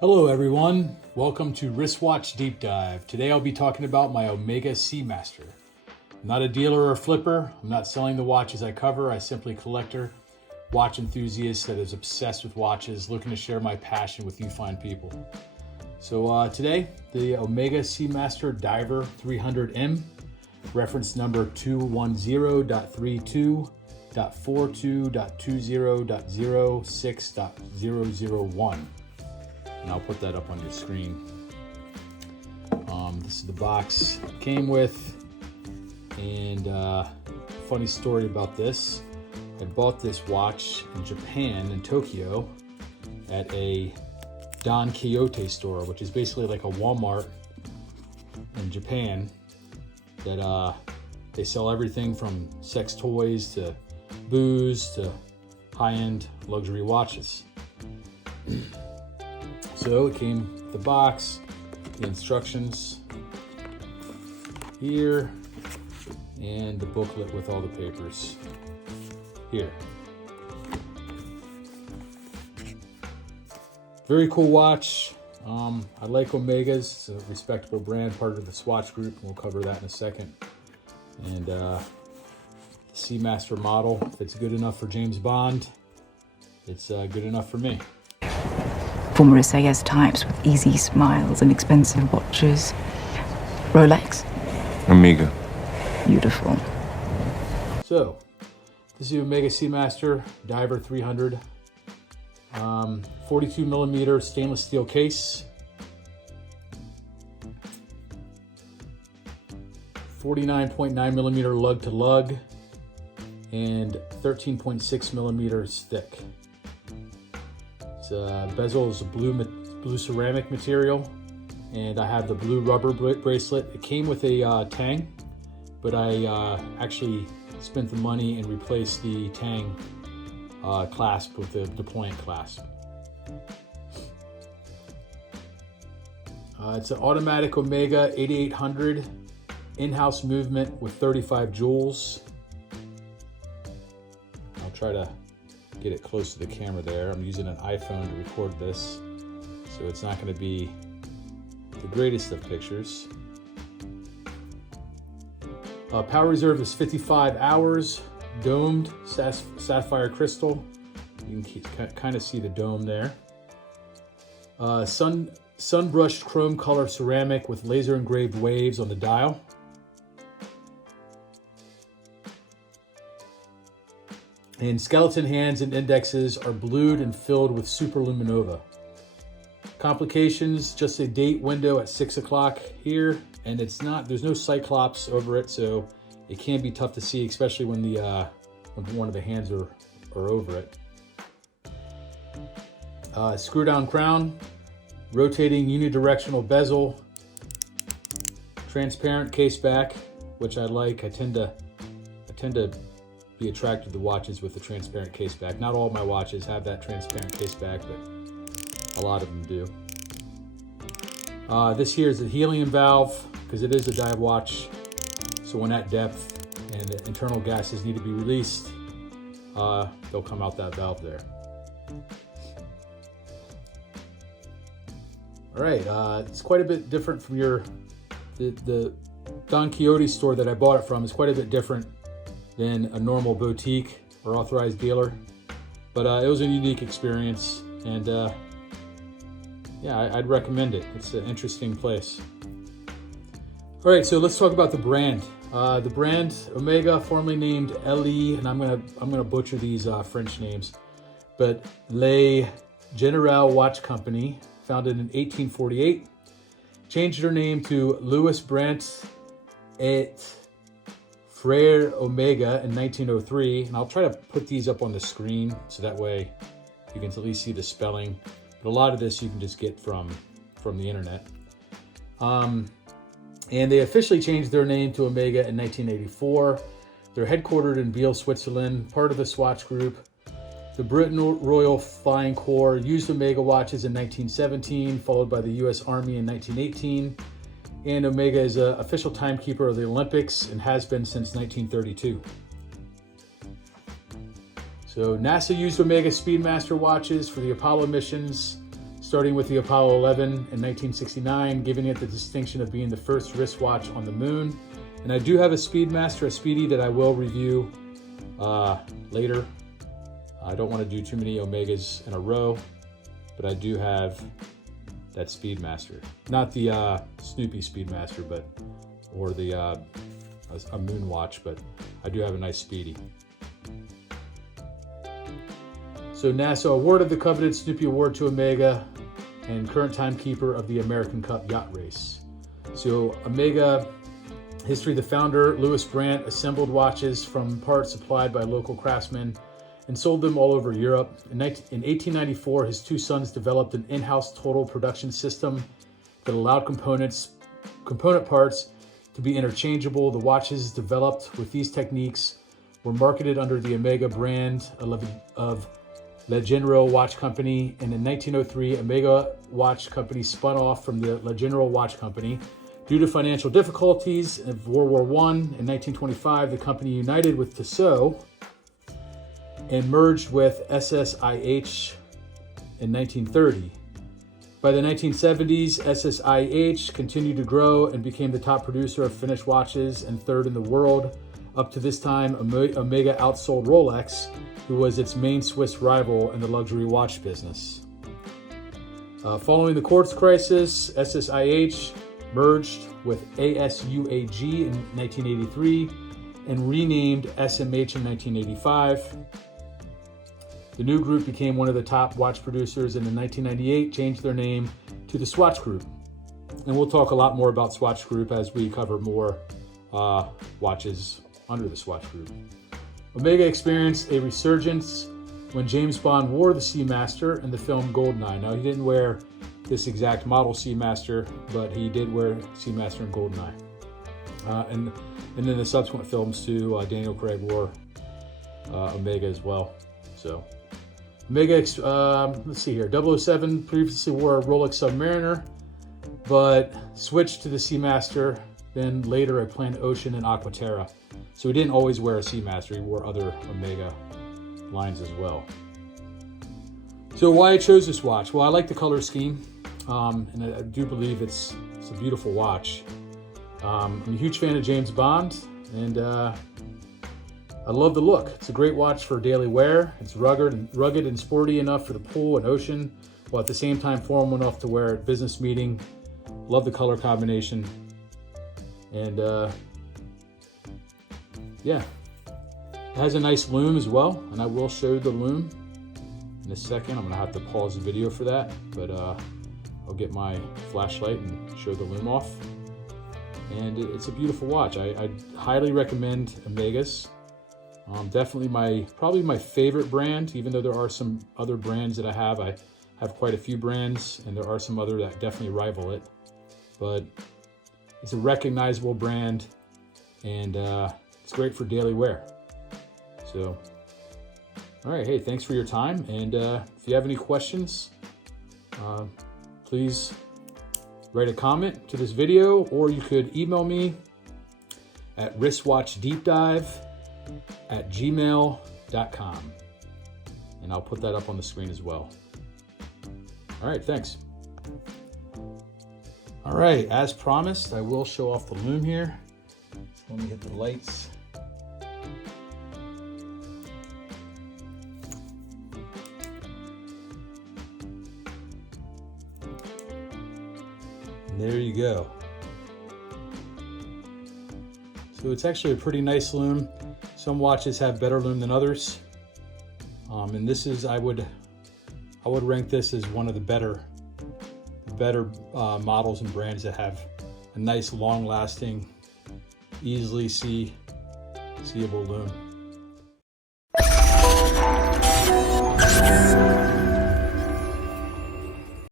Hello everyone, welcome to Wristwatch Deep Dive. Today I'll be talking about my Omega Seamaster. I'm not a dealer or flipper, I'm not selling the watches I cover, I simply collector, watch enthusiast that is obsessed with watches, looking to share my passion with you fine people. So today, the Omega Seamaster Diver 300M, reference number 210.32.42.20.06.001. And I'll put that up on your screen. This is the box it came with. And funny story about this. I bought this watch in Japan, in Tokyo, at a Don Quixote store, which is basically like a Walmart in Japan. That they sell everything from sex toys to booze to high-end luxury watches. So it came with the box, the instructions here, and the booklet with all the papers here. Very cool watch. I like Omegas. It's a respectable brand, part of the Swatch group. We'll cover that in a second. And the Seamaster model, if it's good enough for James Bond, it's good enough for me. Former SAS types with easy smiles and expensive watches. Rolex. Omega. Beautiful. So, this is the Omega Seamaster Diver 300. 42 millimeter stainless steel case. 49.9 millimeter lug to lug. And 13.6 millimeters thick. Bezel is a blue ceramic material, and I have the blue rubber bracelet. It came with a tang, but I actually spent the money and replaced the tang clasp with the deployant clasp. It's an automatic Omega 8800 in-house movement with 35 joules. I'll try to get it close to the camera there. I'm using an iPhone to record this, so it's not going to be the greatest of pictures. Power reserve is 55 hours, domed sapphire crystal. You can kind of see the dome there. Sun-brushed chrome color ceramic with laser engraved waves on the dial. And skeleton hands and indexes are blued and filled with superluminova. Complications, just a date window at 6 o'clock here, and there's no cyclops over it, so it can be tough to see, especially when when one of the hands are over it. Screw down crown, rotating unidirectional bezel, transparent case back, which I like. I tend to be attracted to watches with the transparent case back. Not all my watches have that transparent case back, but a lot of them do. This here is a helium valve, because it is a dive watch. So when at depth and the internal gases need to be released, they'll come out that valve there. All right, it's quite a bit different from the Don Quixote store that I bought it from. It's quite a bit different than a normal boutique or authorized dealer, but it was a unique experience, and yeah, I'd recommend it. It's an interesting place. All right, so let's talk about the brand. The brand Omega, formerly named LE, and I'm gonna butcher these French names, but Le General Watch Company, founded in 1848, changed their name to Louis Brandt et Frère Omega in 1903, and I'll try to put these up on the screen so that way you can at least see the spelling. But a lot of this you can just get from the internet. And they officially changed their name to Omega in 1984. They're headquartered in Biel, Switzerland, part of the Swatch Group. The Britain Royal Flying Corps used Omega watches in 1917, followed by the U.S. Army in 1918. And Omega is an official timekeeper of the Olympics and has been since 1932. So NASA used Omega Speedmaster watches for the Apollo missions, starting with the Apollo 11 in 1969, giving it the distinction of being the first wristwatch on the moon. And I do have a Speedmaster, a Speedy, that I will review later. I don't want to do too many Omegas in a row, but I do have that Speedmaster. Not the Snoopy Speedmaster, or the a moon watch, but I do have a nice Speedy. So NASA awarded the coveted Snoopy Award to Omega and current timekeeper of the American Cup yacht race. So Omega history: the founder, Louis Brandt, assembled watches from parts supplied by local craftsmen and sold them all over Europe. In 1894, his two sons developed an in-house total production system that allowed component parts to be interchangeable. The watches developed with these techniques were marketed under the Omega brand of Le General Watch Company, and in 1903, Omega Watch Company spun off from the Le General Watch Company. Due to financial difficulties of World War I, in 1925, the company united with Tissot and merged with SSIH in 1930. By the 1970s, SSIH continued to grow and became the top producer of finished watches and third in the world. Up to this time, Omega outsold Rolex, who was its main Swiss rival in the luxury watch business. Following the quartz crisis, SSIH merged with ASUAG in 1983 and renamed SMH in 1985. The new group became one of the top watch producers, and in 1998 changed their name to the Swatch Group. And we'll talk a lot more about Swatch Group as we cover more watches under the Swatch Group. Omega experienced a resurgence when James Bond wore the Seamaster in the film Goldeneye. Now, he didn't wear this exact model Seamaster, but he did wear Seamaster in Goldeneye. And then the subsequent films too, Daniel Craig wore Omega as well. So Omega, let's see here, 007 previously wore a Rolex Submariner, but switched to the Seamaster, then later a Planned Ocean and Aquaterra. So he didn't always wear a Seamaster, he wore other Omega lines as well. So why I chose this watch? Well, I like the color scheme, and I do believe it's a beautiful watch. I'm a huge fan of James Bond, and I love the look. It's a great watch for daily wear. It's rugged and sporty enough for the pool and ocean, while at the same time formal enough to wear at business meeting. Love the color combination. And yeah, it has a nice lume as well, and I will show the lume in a second. I'm gonna have to pause the video for that, but I'll get my flashlight and show the lume off. And it's a beautiful watch. I highly recommend Omegas. Definitely probably my favorite brand, even though there are some other brands that I have quite a few brands, and there are some other that definitely rival it. But it's a recognizable brand, and it's great for daily wear. So, all right, hey, thanks for your time. And if you have any questions, please write a comment to this video, or you could email me at wristwatchdeepdive@gmail.com, and I'll put that up on the screen as well. All right, thanks. All right, as promised, I will show off the lume here. So let me hit the lights. And there you go. So it's actually a pretty nice lume. Some watches have better lume than others. And this is, I would rank this as one of the better models and brands that have a nice, long-lasting, easily seeable lume.